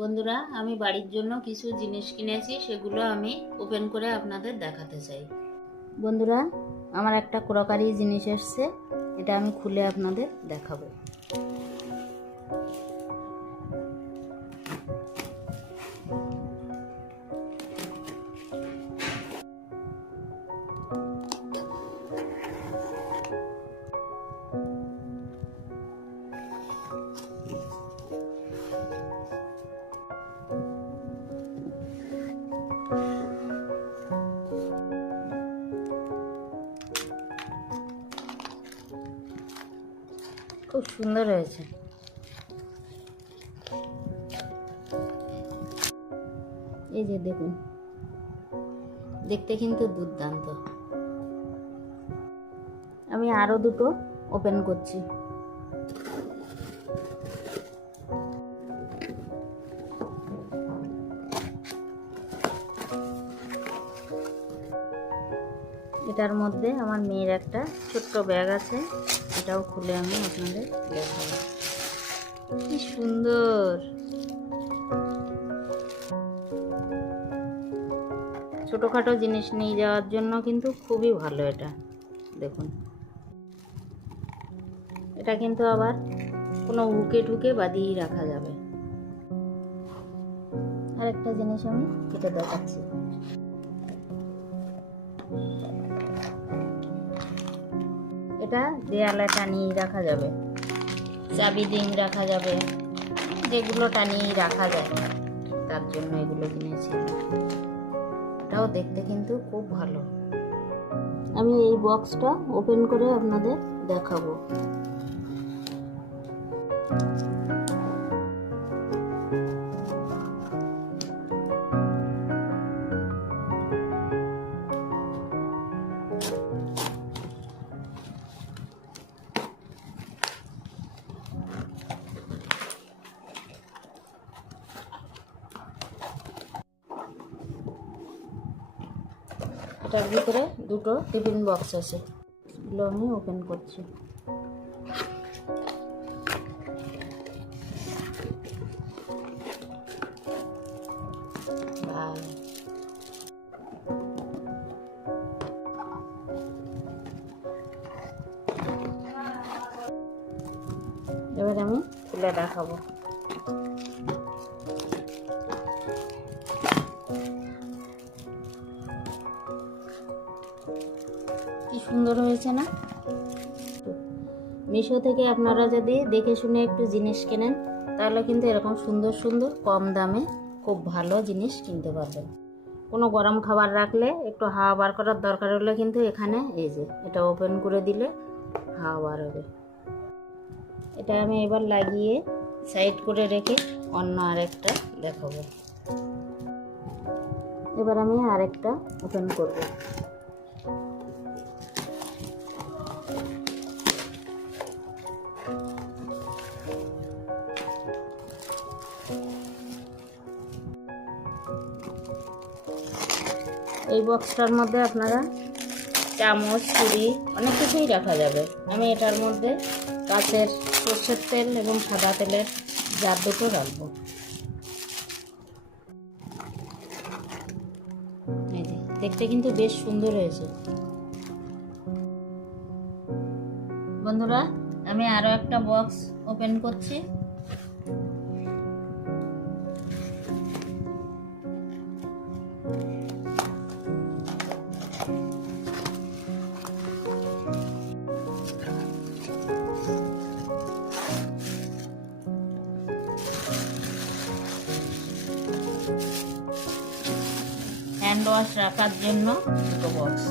বন্ধুরা, আমি বাড়ির জন্য কিছু জিনিস কিনেছি, সেগুলো আমি ওপেন করে আপনাদের দেখাতে চাই। বন্ধুরা, আমার একটা ক্রকারি জিনিস এসছে, এটা আমি খুলে আপনাদের দেখাবো। খুব সুন্দর হয়েছে। এই যে দেখুন, দেখতে কিন্তু দুর্দান্ত। আমি আরো দুটো ওপেন করছি। এটার মধ্যে আমার মেয়ের একটা ছোট্ট ব্যাগ আছে, এটাও খুলে আমি আপনাদের দেখাবো। কি সুন্দর! ছোটখাটো জিনিস নিয়ে যাওয়ার জন্য কিন্তু খুবই ভালো এটা। দেখুন, এটা কিন্তু আবার কোনো হুকে ঠুকে বাঁধিয়ে রাখা যাবে। আর একটা জিনিস আমি কেটে দেখাচ্ছি। এটা দেয়ালে টানিয়ে রাখা যাবে, চাবি রিং রাখা যাবে, যেগুলো টানিয়ে রাখা যায় তার জন্য এগুলো কিনেছি। এটাও দেখতে কিন্তু খুব ভালো। আমি এই বক্সটা ওপেন করে আপনাদের দেখাবো। এটার ভিতরে দুটো টিফিন বক্স আছে, এগুলো আমি ওপেন করছি। এবার আমি খুলে দেখাবো। কি সুন্দর হয়েছে না? মিশো থেকে আপনারা যদি দেখে শুনে একটু জিনিস কেনেন, তাহলে কিন্তু এরকম সুন্দর সুন্দর কম দামে খুব ভালো জিনিস কিনতে পারবেন। কোনো গরম খাবার রাখলে একটু হাওয়া বার করার দরকার হলে কিন্তু এখানে এই যে এটা ওপেন করে দিলে হাওয়া বার হবে। এটা আমি এবার লাগিয়ে সাইড করে রেখে অন্য আরেকটা দেখাবো। এবার আমি আরেকটা ওপেন করব। এই বক্সটার মধ্যে আপনারা চামচ, ছুরি, অনেক কিছুই রাখা যাবে। আমি এটার মধ্যে কাঁচের সরষের তেল এবং সাদা তেলের জার দুটো রাখবো। এই যে দেখতে কিন্তু বেশ সুন্দর হয়েছে। বন্ধুরা, আমি আরো একটা বক্স ওপেন করছি। হ্যান্ড ওয়াশ রাখার জন্য দুটো বক্স।